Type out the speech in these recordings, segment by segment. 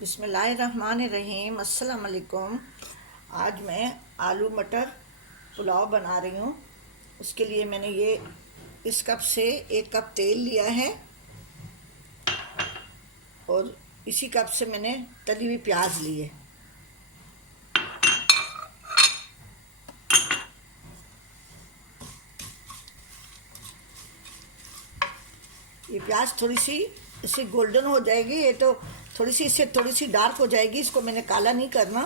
बिस्मिल्लाहिर्रहमानिर्रहीम। अस्सलाम वालेकुम। आज मैं आलू मटर पुलाव बना रही हूँ। उसके लिए मैंने ये इस कप से 1 कप तेल लिया है और इसी कप से मैंने तली हुई प्याज ली है। ये प्याज थोड़ी सी इससे गोल्डन हो जाएगी, ये तो थोड़ी सी इससे थोड़ी सी डार्क हो जाएगी। इसको मैंने काला नहीं करना।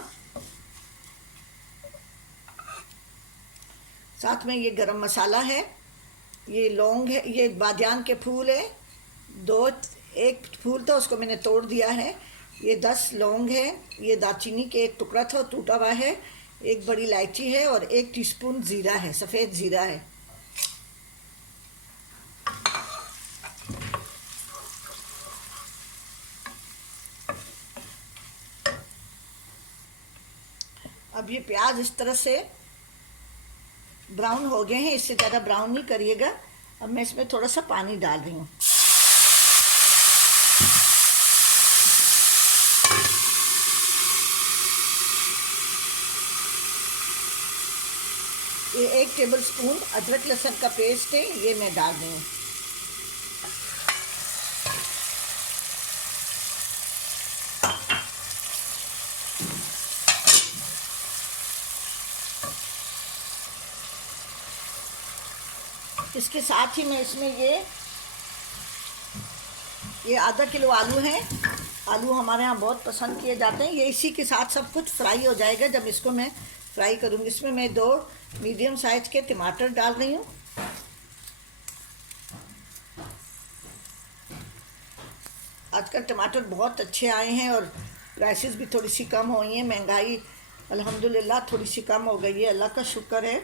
साथ में ये गरम मसाला है, ये लौंग है, ये बादियान के फूल है। एक फूल था उसको मैंने तोड़ दिया है। ये 10 लौंग है। ये दालचीनी के एक टुकड़ा था टूटा हुआ है। एक बड़ी इलायची है और 1 टीस्पून ज़ीरा है, सफ़ेद ज़ीरा है। अब ये प्याज इस तरह से ब्राउन हो गए हैं, इससे ज़्यादा ब्राउन नहीं करिएगा। अब मैं इसमें थोड़ा सा पानी डाल रही हूँ। ये 1 टेबल स्पून अदरक लहसुन का पेस्ट है, ये मैं डाल रही हूँ। इसके साथ ही मैं इसमें ये आधा किलो आलू हैं। आलू हमारे यहाँ बहुत पसंद किए जाते हैं। ये इसी के साथ सब कुछ फ्राई हो जाएगा जब इसको मैं फ्राई करूँगी। इसमें मैं 2 मीडियम साइज़ के टमाटर डाल रही हूँ। आजकल टमाटर बहुत अच्छे आए हैं और प्राइसेस भी थोड़ी सी कम हुई हैं। महंगाई अल्हम्दुलिल्लाह थोड़ी सी कम हो गई है, अल्लाह का शुक्र है।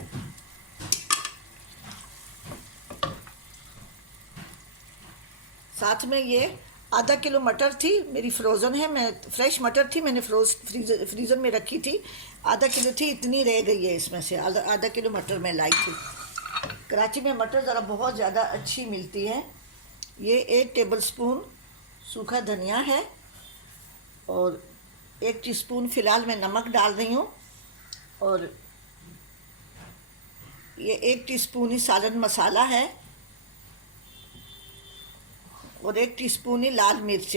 साथ में ये आधा किलो मटर थी मेरी, फ्रोज़न है। मैं फ्रेश मटर थी, मैंने फ्रीज़र में रखी थी। आधा किलो थी, इतनी रह गई है इसमें से। आधा किलो मटर मैं लाई थी। कराची में मटर ज़रा बहुत ज़्यादा अच्छी मिलती है। ये 1 टेबल स्पून सूखा धनिया है और 1 टीस्पून फ़िलहाल मैं नमक डाल रही हूँ। और ये 1 टीस्पून ही सालन मसाला है और 1 टीस्पून ही लाल मिर्च।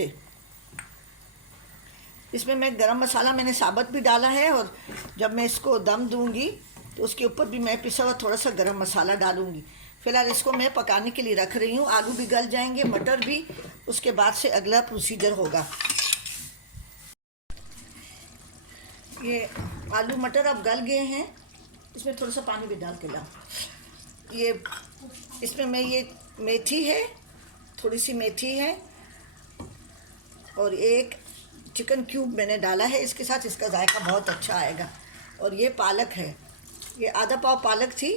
इसमें मैं गरम मसाला मैंने साबुत भी डाला है और जब मैं इसको दम दूंगी तो उसके ऊपर भी मैं पिसा हुआ थोड़ा सा गरम मसाला डालूंगी। फ़िलहाल इसको मैं पकाने के लिए रख रही हूँ। आलू भी गल जाएंगे, मटर भी, उसके बाद से अगला प्रोसीजर होगा। ये आलू मटर अब गल गए हैं, इसमें थोड़ा सा पानी भी डाल के लाओ। ये इसमें मैं ये मेथी है, थोड़ी सी मेथी है और 1 चिकन क्यूब मैंने डाला है इसके साथ, इसका जायका बहुत अच्छा आएगा। और ये पालक है, ये आधा पाव पालक थी।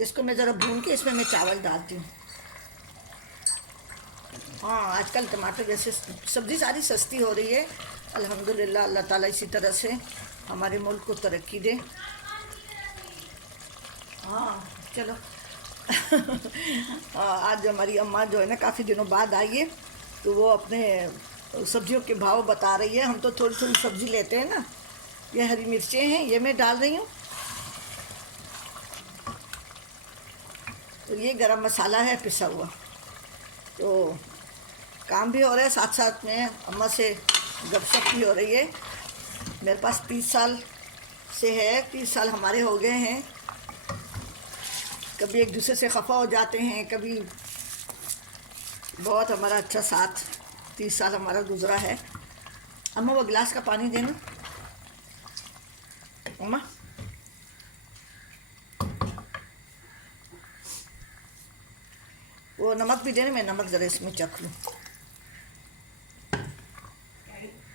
इसको मैं ज़रा भून के इसमें मैं चावल डालती हूँ। हाँ, आजकल टमाटर जैसे सब्ज़ी सारी सस्ती हो रही है अल्हम्दुलिल्लाह। अल्लाह ताला इसी तरह से हमारे मुल्क को तरक्की दे। हाँ चलो आज हमारी अम्मा जो है ना काफ़ी दिनों बाद आई है, तो वो अपने सब्जियों के भाव बता रही है। हम तो थोड़ी थोड़ी सब्ज़ी लेते हैं ना। ये हरी मिर्चें हैं, ये मैं डाल रही हूँ। तो ये गरम मसाला है पिसा हुआ। तो काम भी हो रहा है, साथ साथ में अम्मा से गपशप भी हो रही है। मेरे पास 30 साल से है, 30 साल हमारे हो गए हैं। कभी एक दूसरे से खफा हो जाते हैं, कभी बहुत हमारा अच्छा साथ 30 साल हमारा गुजरा है। अम्मा वो गिलास का पानी देना। अम्मा वो नमक भी देना, मैं नमक ज़रा इसमें चख लूँ।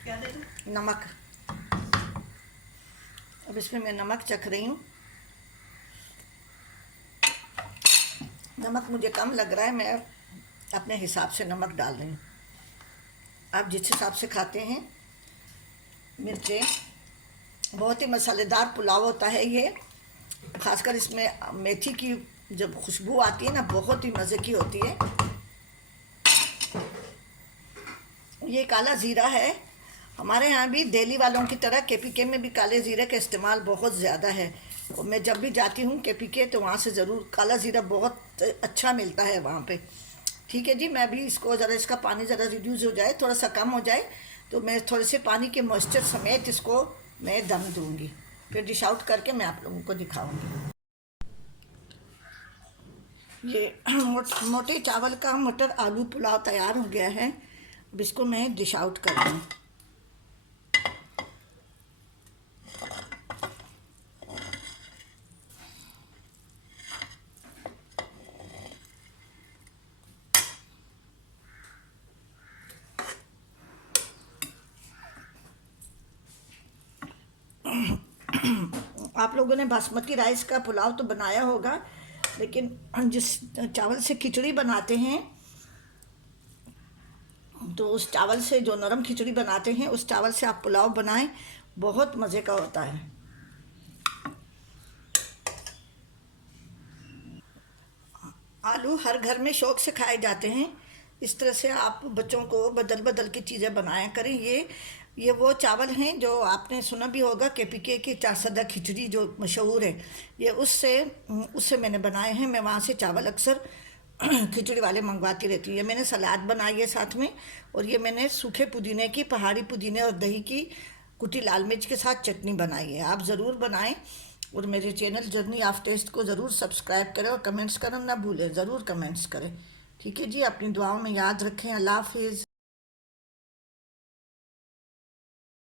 क्या दे दूँ? नमक। अब इसमें मैं नमक चख रही हूँ। नमक मुझे कम लग रहा है, मैं अपने हिसाब से नमक डाल रही हूँ। आप जिस हिसाब से खाते हैं। मिर्चें, बहुत ही मसालेदार पुलाव होता है ये। ख़ासकर इसमें मेथी की जब खुशबू आती है ना, बहुत ही मज़े की होती है। ये काला ज़ीरा है हमारे यहाँ भी दिल्ली वालों की तरह केपीके में भी काले ज़ीरे का इस्तेमाल बहुत ज़्यादा है। और मैं जब भी जाती हूँ केपीके तो वहाँ से ज़रूर काला ज़ीरा बहुत अच्छा मिलता है वहाँ पे। ठीक है जी, मैं अभी इसको ज़रा, इसका पानी ज़रा रिड्यूस हो जाए, थोड़ा सा कम हो जाए, तो मैं थोड़े से पानी के मॉइस्चर समेत इसको मैं दम दूँगी, फिर डिश आउट करके मैं आप लोगों को दिखाऊँगी। ये मोटे चावल का मटर आलू पुलाव तैयार हो गया है। अब इसको मैं डिश आउट कर रही हूँ। आप लोगों ने बासमती राइस का पुलाव तो बनाया होगा, लेकिन जिस चावल से खिचड़ी बनाते हैं, तो उस चावल से जो नरम खिचड़ी बनाते हैं उस चावल से आप पुलाव बनाएं, बहुत मज़े का होता है। आलू हर घर में शौक से खाए जाते हैं। इस तरह से आप बच्चों को बदल बदल की चीज़ें बनाया करें। ये वो चावल हैं जो आपने सुना भी होगा, केपीके की चारसदा खिचड़ी जो मशहूर है, ये उससे उससे मैंने बनाए हैं। मैं वहाँ से चावल अक्सर खिचड़ी वाले मंगवाती रहती हूँ। ये मैंने सलाद बनाई है साथ में, और ये मैंने सूखे पुदीने की, पहाड़ी पुदीने और दही की कुटी लाल मिर्च के साथ चटनी बनाई है। आप ज़रूर बनाएं, और मेरे चैनल जर्नी ऑफ टेस्ट को ज़रूर सब्सक्राइब करें, और कमेंट्स करना ना भूलें, ज़रूर कमेंट्स करें। ठीक है जी, अपनी दुआओं में याद रखें। अल्लाह हाफिज़।